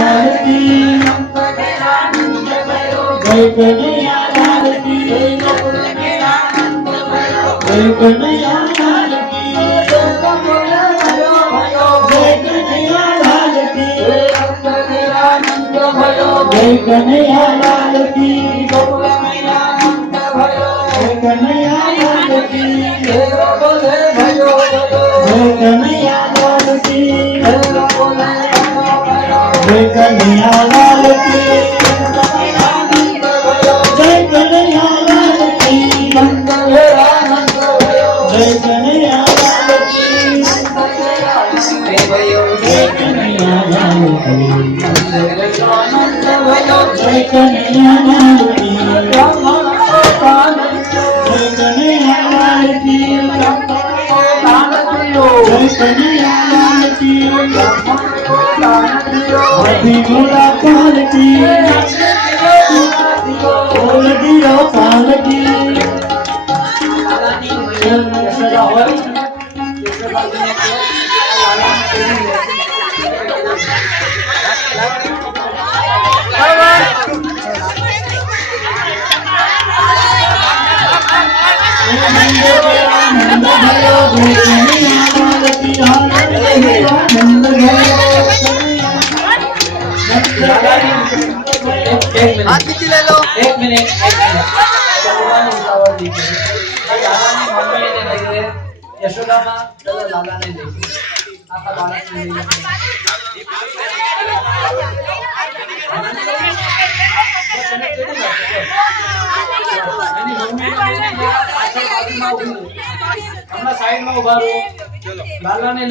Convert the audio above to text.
લાલ કી જય કનૈયા લાલ કી જય કનૈયા લાલ કી જય કનૈયા લાલ કી જય કનૈયા લાલ કી જય કનૈયા લાલ કી જય કનૈયા લાલ કી જય કનૈયા લાલ કી જય કનૈયા લાલ કી જય કનૈયા લાલ કી જય કનૈયા લાલ કી જય કનૈયા લાલ કી हाथी घोड़ा काल की बोल दियो काल की हाथ नीचे ले लो। एक मिनट चलवानी उतावળ દીધી લાલાની મમ્મીને લઈ લે યશોદામાં ચલો લાલાને લઈ લે આખા બાળકને લઈ લે એની મમ્મીને લઈને પાછળ બાજુમાં ઊભી રહો હમણાં સાઈડમાં ઊભા રહો લાલાને